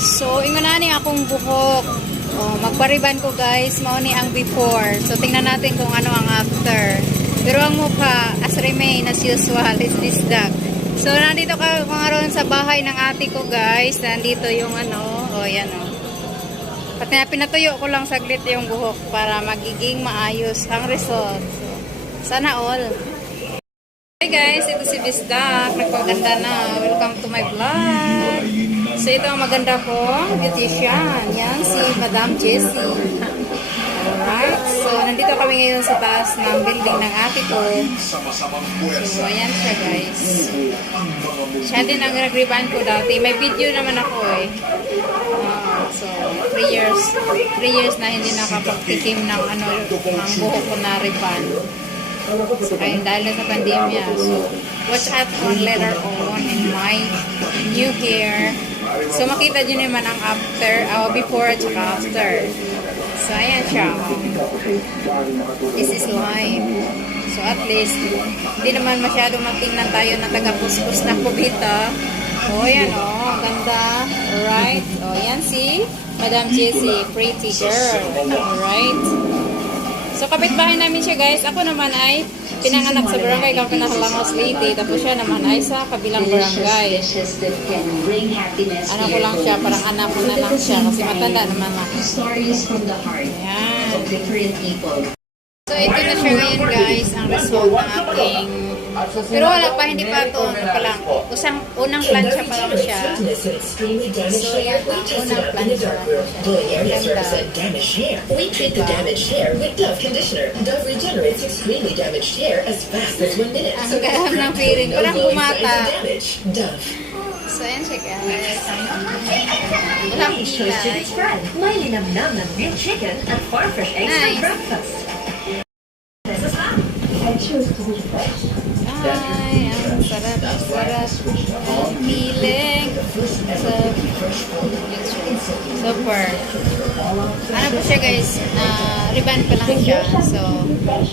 So, ingunani akong buhok. Oh, magpariban ko guys, mao ni ang before. So, tingnan natin kung ano ang after. Pero ang mukha, as remain as usual, is this duck. So, nandito ka mga ron sa bahay ng ate ko guys. Nandito yung ano, oh yan oh. Na pinatuyo ko lang saglit yung buhok para magiging maayos ang result. Sana all. Hey guys, ito si Bisdak. Nagpaganda na. Welcome to my vlog. So ito ang maganda kong beautician. Yan, si Madam Jessie. Alright. So nandito kami ngayon sa taas ng building ng ate ko. So ayan siya guys. Siya din ang nag-reban ko dati. May video naman ako eh. Ah, so 3 years 3 years na hindi nakapagtikim ng ano ng buhok ko na reban. So, ayun, dahil na sa pandemya. So, watch out on later on in my new hair. So, makita nyo naman ang after, uh, before at after. So, ayan siya. This is live. So, at least, hindi naman masyado matingnan tayo na taga-puspos na kubita. Oh, yan oh, ang ganda. Alright. Oh, yan si Madam Jessie, pretty girl. Alright. So, kapitbahay namin siya guys. Ako naman ay pinanganak sa barangay Campanahalamas Leyte. Tapos siya naman ay sa kabilang barangay. Ano ko lang siya, parang anak ko na lang siya. Kasi matanda naman ako. Ayan. So, ito na siya ngayon guys, ang result ng aking... Pero wala pa, hindi pa ito. Ano pa lang. Usang, unang plancha pa lang siya. So, yan ang unang plancha. Damaged hair. We treat the damaged hair with Dove conditioner. Dove regenerates extremely damaged hair as fast as one minute. Ang ganda ng feeling. Parang. Dove. So, ayan siya guys. Walang kilay. May linamnam ng grilled chicken at farm fresh eggs Nice. for breakfast. This is hot. I choose to be fresh. Ang sarap, sarap. Ang feeling. So, super. Ano po siya guys, uh, riban pa lang siya. So,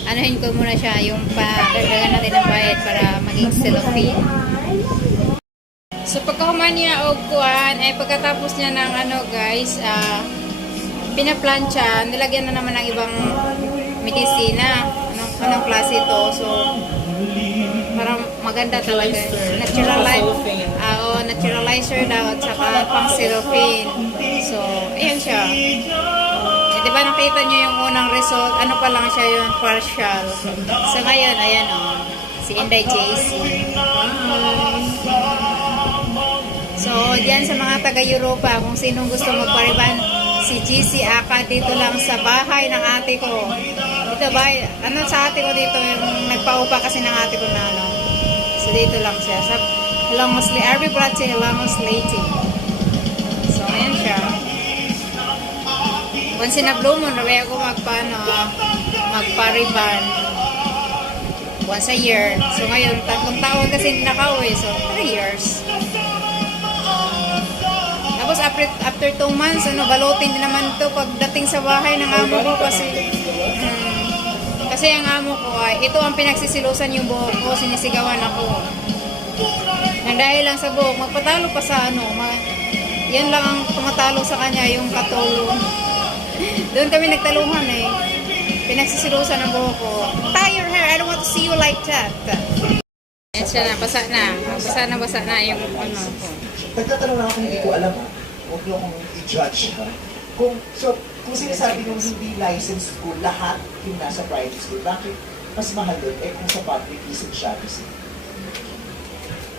anuhin ko muna siya yung pagdagagan natin ng bayad para maging cellophane. So, pagkahuman niya og kuan, ay pagkatapos niya ng ano guys, ah, pinaplansya, nilagyan na naman ng ibang medisina. Anong, anong klase ito. So, parang maganda talaga. Naturalize, ah, oh, naturalizer daw at saka pang cellophane. So, ayan siya. Eh, di ba nakita niyo yung unang result? Ano pa lang siya yung partial. So, ngayon, ayan oh, si Inday JC. So, diyan sa mga taga-Europa, kung sinong gusto magpariban, si GC Aka dito lang sa bahay ng ate ko. Dito ba, ano sa ate ko dito, yung nagpaupa kasi ng ate ko na ano. So, dito lang siya. Sa Lamos, RB Prache, Lamos Leyte. So, ayan siya. Once in a blue moon, raway ako magpaano, magpariban. Once a year. So, ngayon, tatlong taon kasi nakauwi. So, three years. Tapos after, after two months, ano, balutin din naman to pagdating sa bahay ng amo ko kasi hmm, kasi ang amo ko ay ito ang pinagsisilusan yung buhok ko, sinisigawan ako. Nang dahil lang sa buhok, magpatalo pa sa ano, ma, yan lang ang tumatalo sa kanya, yung katulong. Doon kami nagtaluhan eh. Pinagsisilusan ng buhok ko. Your hair, I don't want to see you like that. Yan siya na, basa na. Basa na, basa na yung ano ko. Nagtatanong ako hindi ko alam. Huwag niyo akong i-judge. Kung, so, kung sinasabi nyo hindi licensed school, lahat yung nasa private school, bakit mas mahal doon? Eh kung sa public, isn't siya kasi.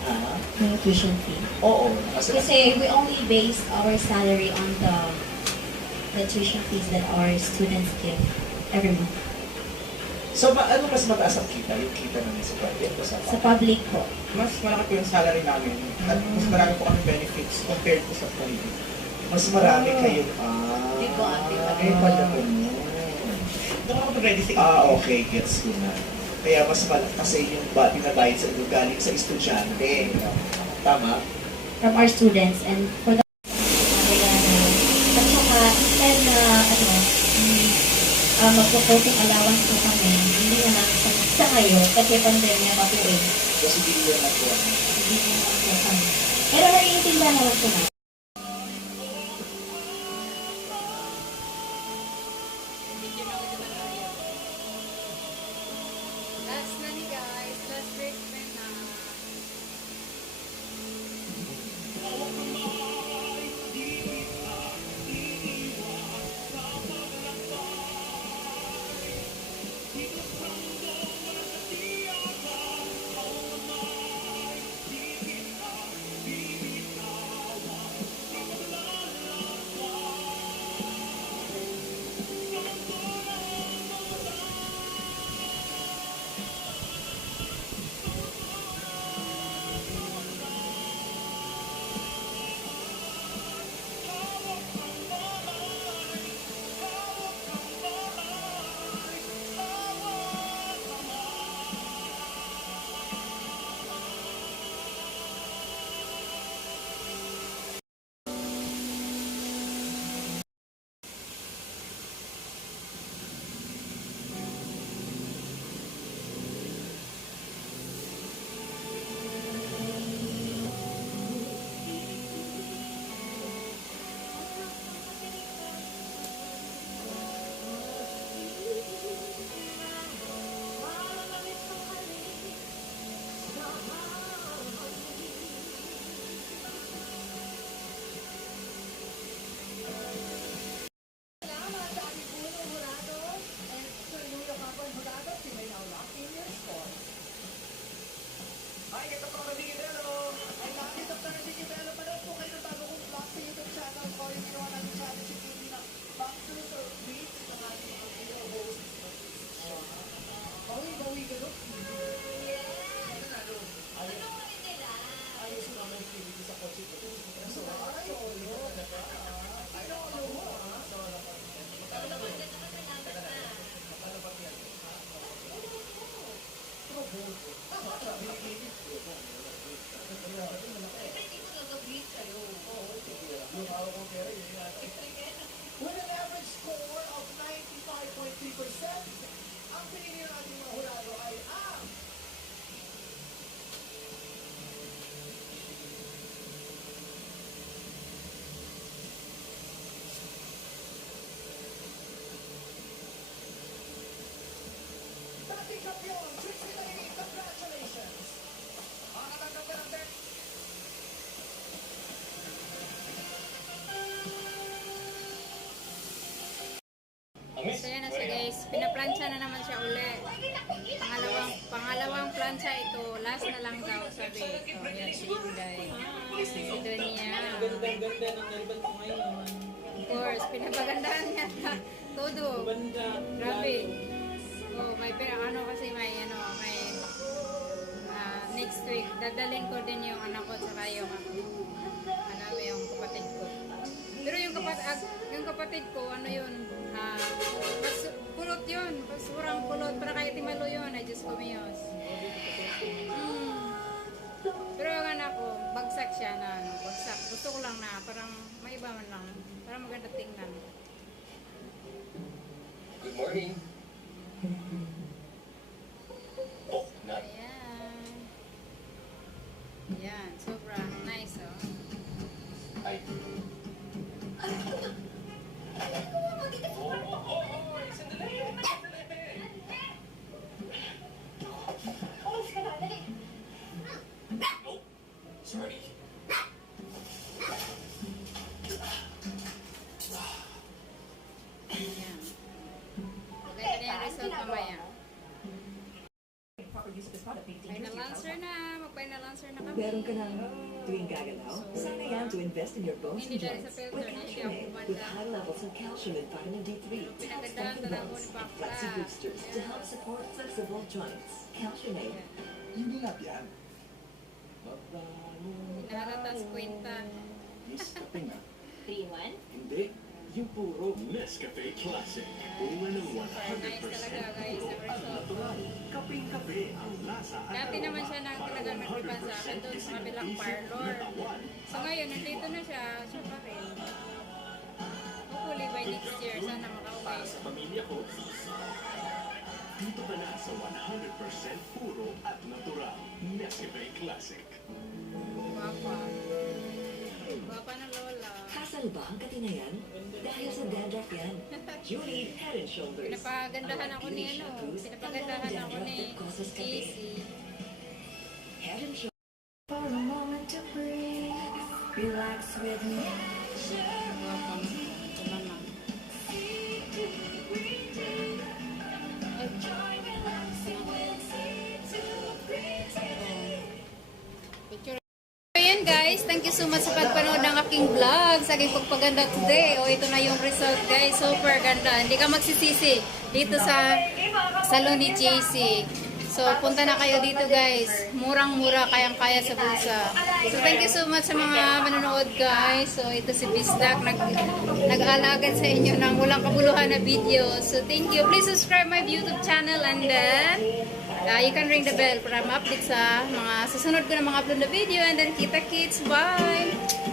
Ha? May tuition fee. Oo. Kasi, Kasi we only base our salary on the the tuition fees that our students give every month. so, ma- ano mas mataas ang kita? Yung kita namin sa private o sa Sa public? public po. mas malaki po yung salary namin at mas marami po kami benefits compared po sa private. Mas marami kayo. Ah. Di ko. Eh, pala po. Hindi ako ready sa Ah, okay. Gets ko na. Kaya mas malaki kasi yung ba, binabayad sa inyo galing sa estudyante. Tama? From our students and for the at saka and uh, ano uh, magpo-floating allowance po kami hindi na lang sa, sa ngayon kasi pandemya pa po eh Kasi hindi nyo na po. hindi na lang po kami pero naiintindihan naman po na With average score of 95.3%, ang pinili ng ating mga hurado ay So yan na siya guys, pinaplansya na naman siya uli. Pangalawang, pangalawang plansya ito, last na lang daw sabi. So yan si Inday. Si Donia. Ganda-ganda ng nariban ko ngayon. Of course, pinapagandahan niya na todo. Grabe. Oh, may pero ano kasi may ano, may ah, next week dadalhin ko din yung anak ko sa yung ano yung kapatid ko. Pero yung kapatid yung kapatid ko ano yun ah mas kulot yun, mas surang kulot para kay Timalo yun, ay Diyos ko miyos. Mm. Pero ang anak ko, bagsak siya na ano, bagsak. Gusto ko lang na parang maiba man lang, para maganda tingnan. Good morning. Invest in your bones and joints with Calcium with high levels of calcium and vitamin D3 to Pinagandaan strengthen bones and flexi boosters to help support flexible joints. Calcium Aid. Hindi nga yan. Nahalata sa kwenta. Miss Kape nga. 3-in-1? Hindi. Yung puro Nescafe Classic. Bunga ng 100% natural. Kaping-kape ang lasa at Dati naman siya nang para talagang nagpipan sa akin 100% doon sa kabilang parlor. So ngayon, nandito na siya. Siya pa rin. Hopefully by next year, sana makauwi. Sa pamilya ko, dito ka na sa 100% puro at natural. Nescafe Classic. Lola. Kasal ba ang katinayan? Dahil sa dandruff yan. You need head and shoulders. Pinapagandahan ako ni ano. Pinapagandahan ako ni. Casey. You so much sa pagpanood ng aking vlog sa aking pagpaganda today. O ito na yung result guys, super ganda. Hindi ka magsisisi dito sa salon ni JC. So punta na kayo dito guys. Murang-mura, kayang-kaya sa bulsa. So thank you so much sa mga manonood guys. So ito si Bisdak nag nag-alagad sa inyo ng walang kabuluhan na video. So thank you. Please subscribe my YouTube channel and then uh, you can ring the bell para ma-update sa mga susunod ko na mga upload na video and then kita kits. Bye!